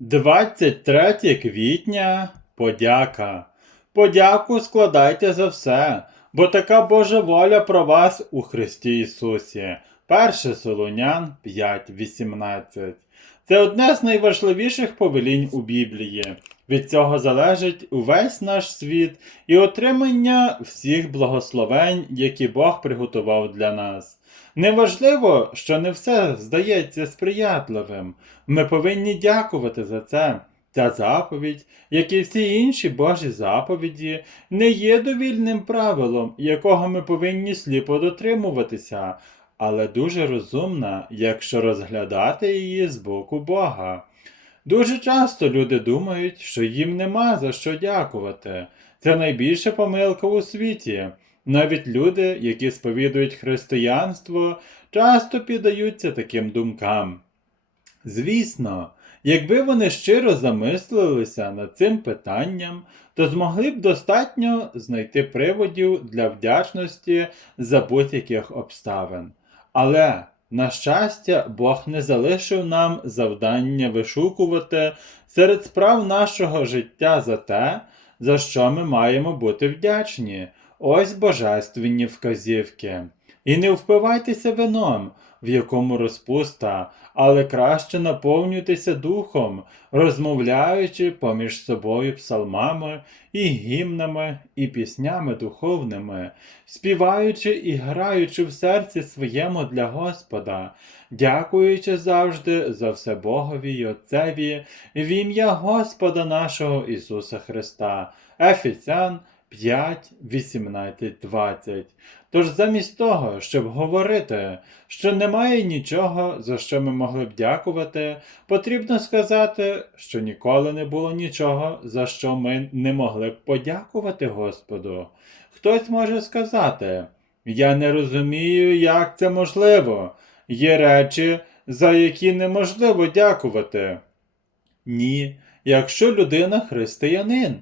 23 квітня подяка. Подяку складайте за все, бо така Божа воля про вас у Христі Ісусі. 1 Солонян 5.18. Це одне з найважливіших повелінь у Біблії. Від цього залежить увесь наш світ і отримання всіх благословень, які Бог приготував для нас. Неважливо, що не все здається сприятливим. Ми повинні дякувати за це. Ця заповідь, як і всі інші Божі заповіді, не є довільним правилом, якого ми повинні сліпо дотримуватися, але дуже розумна, якщо розглядати її з боку Бога. Дуже часто люди думають, що їм нема за що дякувати. Це найбільша помилка у світі. Навіть люди, які сповідують християнство, часто піддаються таким думкам. Звісно, якби вони щиро замислилися над цим питанням, то змогли б достатньо знайти приводів для вдячності за будь-яких обставин. Але, на щастя, Бог не залишив нам завдання вишукувати серед справ нашого життя за те, за що ми маємо бути вдячні. Ось божественні вказівки. І не впивайтеся вином, в якому розпуста, але краще наповнюйтеся духом, розмовляючи поміж собою псалмами і гімнами і піснями духовними, співаючи і граючи в серці своєму для Господа, дякуючи завжди за все Богові й Отцеві в ім'я Господа нашого Ісуса Христа. Ефесян 5, 18, 20. Тож замість того, щоб говорити, що немає нічого, за що ми могли б дякувати, потрібно сказати, що ніколи не було нічого, за що ми не могли б подякувати Господу. Хтось може сказати, я не розумію, як це можливо. Є речі, за які неможливо дякувати. Ні, якщо людина християнин.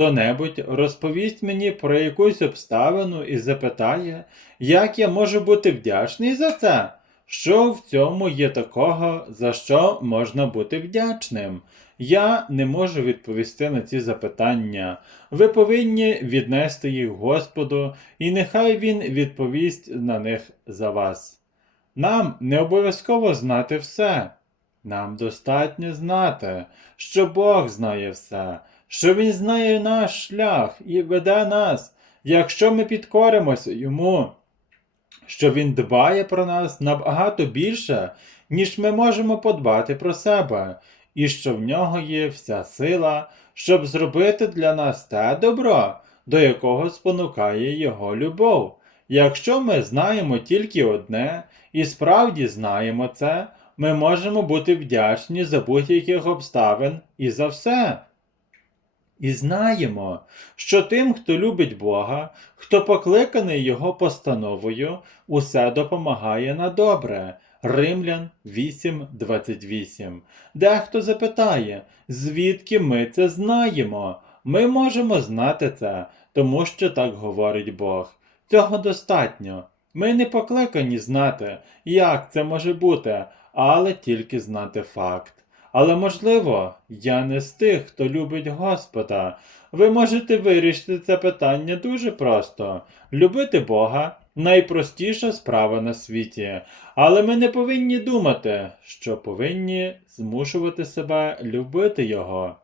Хто-небудь розповість мені про якусь обставину і запитає, як я можу бути вдячний за це? Що в цьому є такого, за що можна бути вдячним? Я не можу відповісти на ці запитання. Ви повинні віднести їх Господу, і нехай Він відповість на них за вас. Нам не обов'язково знати все. Нам достатньо знати, що Бог знає все що Він знає наш шлях і веде нас, якщо ми підкоримося йому, що Він дбає про нас набагато більше, ніж ми можемо подбати про себе, і що в нього є вся сила, щоб зробити для нас те добро, до якого спонукає Його любов. Якщо ми знаємо тільки одне і справді знаємо це, ми можемо бути вдячні за будь-яких обставин і за все. І знаємо, що тим, хто любить Бога, хто покликаний Його постановою, усе допомагає на добре. Римлян 8.28. Дехто запитає, звідки ми це знаємо? Ми можемо знати це, тому що так говорить Бог. Цього достатньо. Ми не покликані знати, як це може бути, але тільки знати факт. Але, можливо, я не з тих, хто любить Господа. Ви можете вирішити це питання дуже просто. Любити Бога найпростіша справа на світі. Але ми не повинні думати, що повинні змушувати себе любити Його.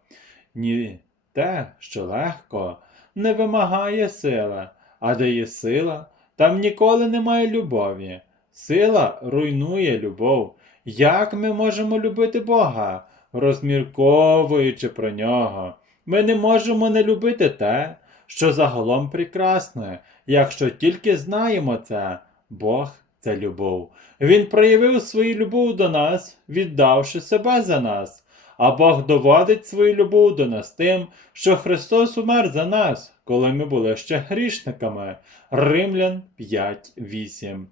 Ні, те, що легко, не вимагає сили, а де є сила, там ніколи немає любові. Сила руйнує любов. Як ми можемо любити Бога, розмірковуючи про нього? Ми не можемо не любити те, що загалом прекрасне, якщо тільки знаємо це, Бог це любов. Він проявив свою любов до нас, віддавши себе за нас. А Бог доводить свою любов до нас тим, що Христос умер за нас, коли ми були ще грішниками. Римлян 5.8.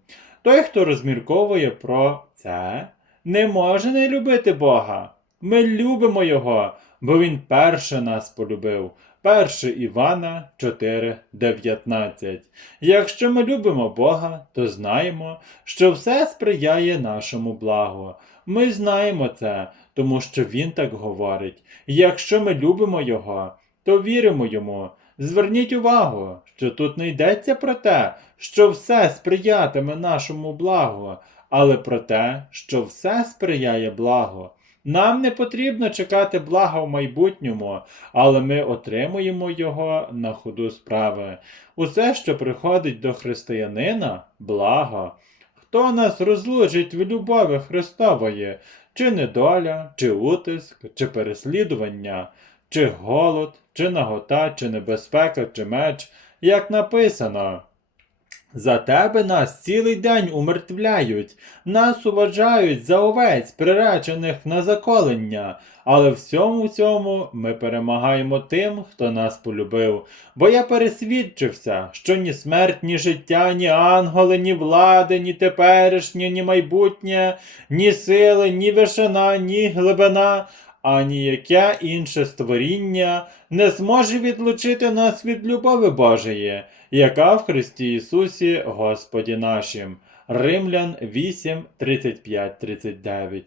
Той, хто розмірковує про це, не може не любити Бога. Ми любимо Його, бо Він перше нас полюбив. 1 Івана 4:19. Якщо ми любимо Бога, то знаємо, що все сприяє нашому благу. Ми знаємо це, тому що Він так говорить. Якщо ми любимо Його, то віримо йому. Зверніть увагу, що тут не йдеться про те, що все сприятиме нашому благу, але про те, що все сприяє благу. Нам не потрібно чекати блага в майбутньому, але ми отримуємо його на ходу справи. Усе, що приходить до християнина, благо. Хто нас розлучить від любові Христової, чи недоля, чи утиск, чи переслідування, чи голод, чи нагота, чи небезпека, чи меч, як написано. За тебе нас цілий день умертвляють, нас уважають за овець, приречених на заколення, але всьому цьому ми перемагаємо тим, хто нас полюбив. Бо я пересвідчився, що ні смерть, ні життя, ні ангели, ні влади, ні теперішнє, ні майбутнє, ні сили, ні вишина, ні глибина, а ніяке інше створіння не зможе відлучити нас від любові Божої, яка в Христі Ісусі Господі нашим. Римлян 8, 35, 39.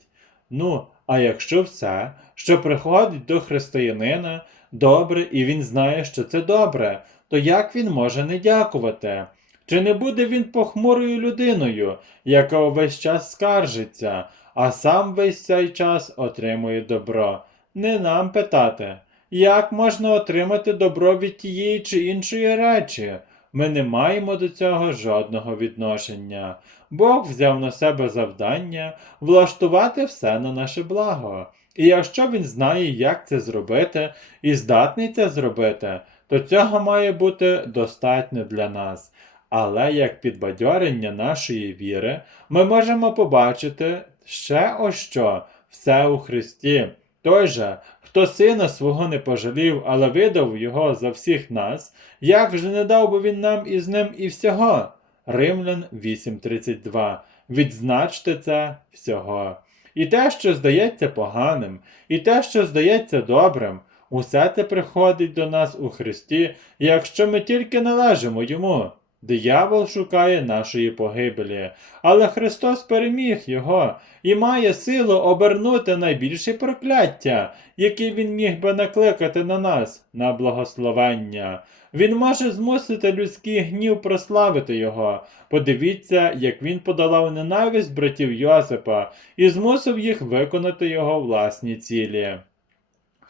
Ну, а якщо все, що приходить до християнина, добре, і він знає, що це добре, то як він може не дякувати? Чи не буде він похмурою людиною, яка увесь час скаржиться, а сам весь цей час отримує добро? Не нам питати, як можна отримати добро від тієї чи іншої речі? Ми не маємо до цього жодного відношення. Бог взяв на себе завдання влаштувати все на наше благо. І якщо він знає, як це зробити, і здатний це зробити, то цього має бути достатньо для нас. Але як підбадьорення нашої віри, ми можемо побачити ще ось що все у Христі. Той же, хто сина свого не пожалів, але видав його за всіх нас, як же не дав би він нам із ним і всього? Римлян 8.32. Відзначте це всього. І те, що здається поганим, і те, що здається добрим, усе це приходить до нас у Христі, якщо ми тільки належимо йому. Диявол шукає нашої погибелі, але Христос переміг його і має силу обернути найбільше прокляття, яке він міг би накликати на нас, на благословення. Він може змусити людський гнів прославити його. Подивіться, як він подолав ненависть братів Йосипа і змусив їх виконати його власні цілі.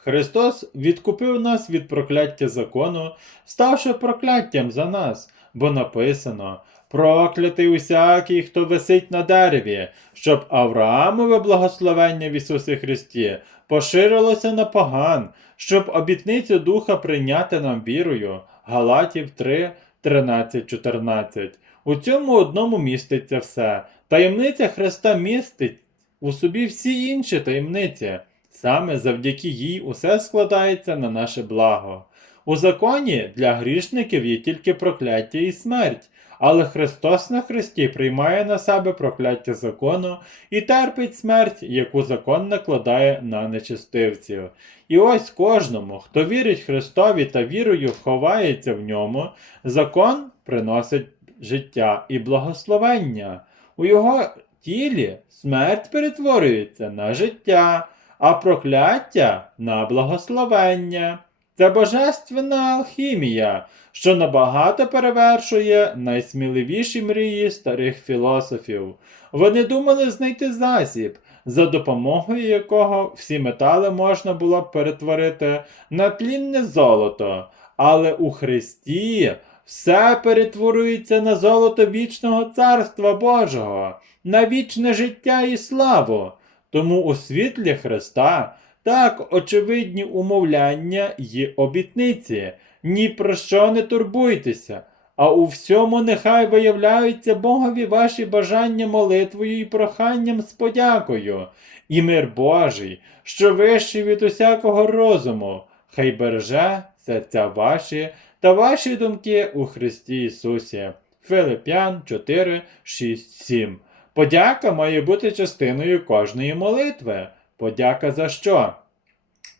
Христос відкупив нас від прокляття закону, ставши прокляттям за нас, бо написано Проклятий усякий, хто висить на дереві, щоб Авраамове благословення в Ісусі Христі поширилося на поган, щоб обітницю Духа прийняти нам вірою. Галатів 3, 13, 14. У цьому одному міститься все. Таємниця Христа містить у собі всі інші таємниці. Саме завдяки їй усе складається на наше благо. У законі для грішників є тільки прокляття і смерть, але Христос на Христі приймає на себе прокляття закону і терпить смерть, яку закон накладає на нечистивців. І ось кожному, хто вірить Христові та вірою ховається в ньому, закон приносить життя і благословення. У його тілі смерть перетворюється на життя, а прокляття на благословення. Це божественна алхімія, що набагато перевершує найсміливіші мрії старих філософів. Вони думали знайти засіб, за допомогою якого всі метали можна було б перетворити на тлінне золото, але у Христі все перетворюється на золото вічного Царства Божого, на вічне життя і славу. Тому у світлі Христа так очевидні умовляння й обітниці. Ні про що не турбуйтеся, а у всьому нехай виявляються Богові ваші бажання молитвою і проханням з подякою, і мир Божий, що вищий від усякого розуму, хай береже серця ваші та ваші думки у Христі Ісусі. Филип'ян 4, 6, 7. Подяка має бути частиною кожної молитви. Подяка за що?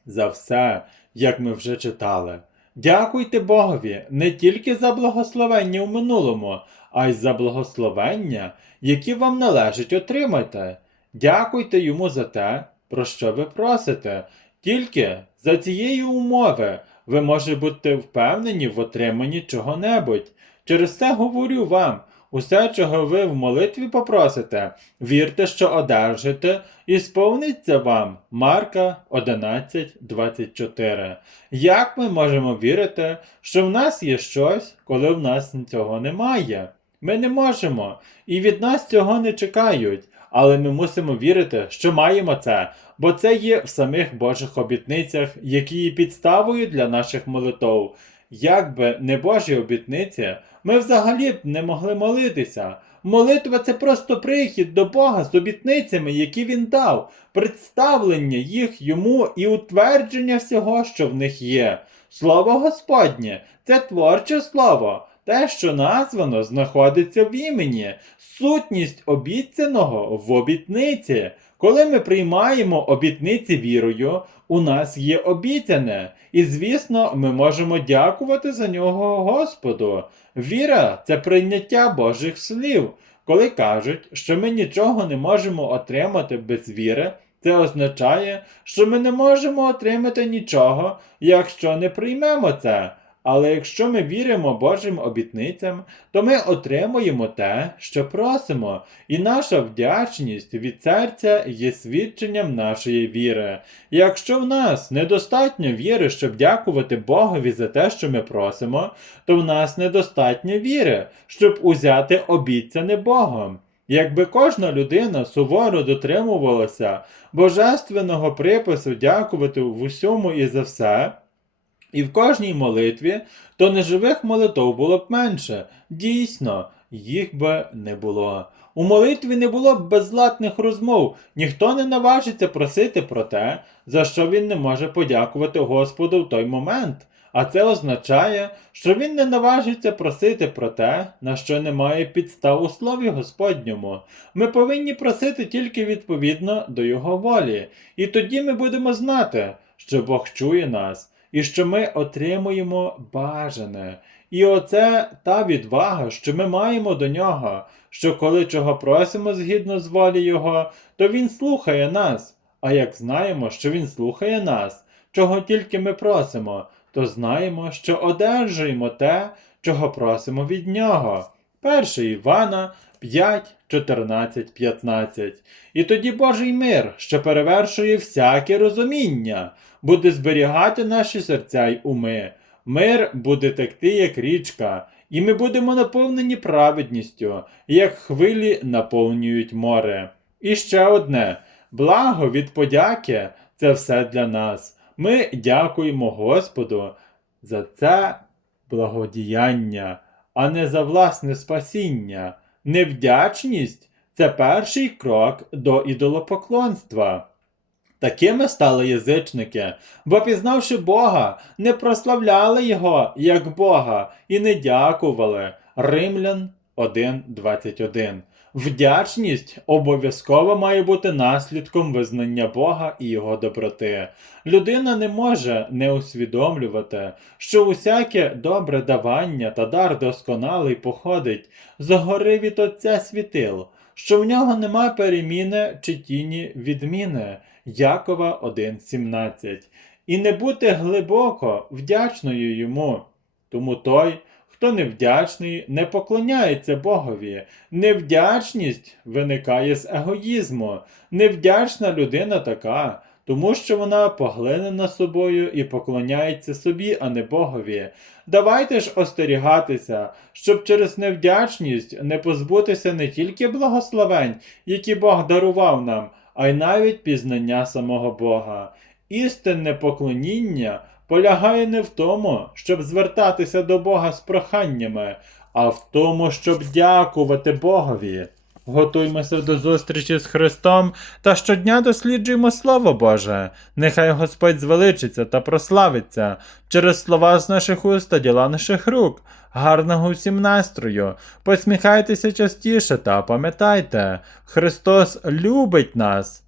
За все, як ми вже читали. Дякуйте Богові не тільки за благословення в минулому, а й за благословення, які вам належить отримати. Дякуйте йому за те, про що ви просите. Тільки за цієї умови ви можете бути впевнені в отриманні чого-небудь. Через це говорю вам, усе, чого ви в молитві попросите, вірте, що одержите, і сповниться вам. Марка 11.24. Як ми можемо вірити, що в нас є щось, коли в нас цього немає? Ми не можемо, і від нас цього не чекають. Але ми мусимо вірити, що маємо це, бо це є в самих Божих обітницях, які є підставою для наших молитов. Якби не Божі обітниці, ми взагалі б не могли молитися. Молитва це просто прихід до Бога з обітницями, які він дав, представлення їх йому і утвердження всього, що в них є. Слово Господнє це творче слово, те, що названо, знаходиться в імені, сутність обіцяного в обітниці. Коли ми приймаємо обітниці вірою, у нас є обіцяне, і звісно, ми можемо дякувати за нього Господу. Віра це прийняття Божих слів. Коли кажуть, що ми нічого не можемо отримати без віри, це означає, що ми не можемо отримати нічого, якщо не приймемо це. Але якщо ми віримо Божим обітницям, то ми отримуємо те, що просимо, і наша вдячність від серця є свідченням нашої віри. Якщо в нас недостатньо віри, щоб дякувати Богові за те, що ми просимо, то в нас недостатньо віри, щоб узяти обіцяне Богом. Якби кожна людина суворо дотримувалася божественного припису дякувати в усьому і за все, і в кожній молитві, то неживих молитов було б менше. Дійсно, їх би не було. У молитві не було б беззлатних розмов, ніхто не наважиться просити про те, за що він не може подякувати Господу в той момент. А це означає, що він не наважиться просити про те, на що немає підстав у слові Господньому. Ми повинні просити тільки відповідно до Його волі, і тоді ми будемо знати, що Бог чує нас і що ми отримуємо бажане. І оце та відвага, що ми маємо до нього, що коли чого просимо згідно з волі Його, то Він слухає нас. А як знаємо, що Він слухає нас, чого тільки ми просимо, то знаємо, що одержуємо те, чого просимо від нього. 1 Івана 5, 14, 15. І тоді Божий мир, що перевершує всяке розуміння, буде зберігати наші серця й уми. Мир буде текти, як річка, і ми будемо наповнені праведністю, як хвилі наповнюють море. І ще одне благо від подяки це все для нас. Ми дякуємо Господу за це благодіяння, а не за власне спасіння. Невдячність це перший крок до ідолопоклонства. Такими стали язичники, бо, пізнавши Бога, не прославляли Його як Бога і не дякували. Римлян 1.21. Вдячність обов'язково має бути наслідком визнання Бога і Його доброти. Людина не може не усвідомлювати, що усяке добре давання та дар досконалий походить згори від Отця світил, що в нього нема переміни чи тіні відміни. Якова 1.17. І не бути глибоко вдячною йому. Тому той, хто невдячний, не поклоняється Богові. Невдячність виникає з егоїзму. Невдячна людина така, тому що вона поглинена собою і поклоняється собі, а не Богові. Давайте ж остерігатися, щоб через невдячність не позбутися не тільки благословень, які Бог дарував нам, а й навіть пізнання самого Бога. Істинне поклоніння полягає не в тому, щоб звертатися до Бога з проханнями, а в тому, щоб дякувати Богові. Готуймося до зустрічі з Христом та щодня досліджуємо Слово Боже. Нехай Господь звеличиться та прославиться через слова з наших уст та діла наших рук. Гарного всім настрою! Посміхайтеся частіше та пам'ятайте, Христос любить нас.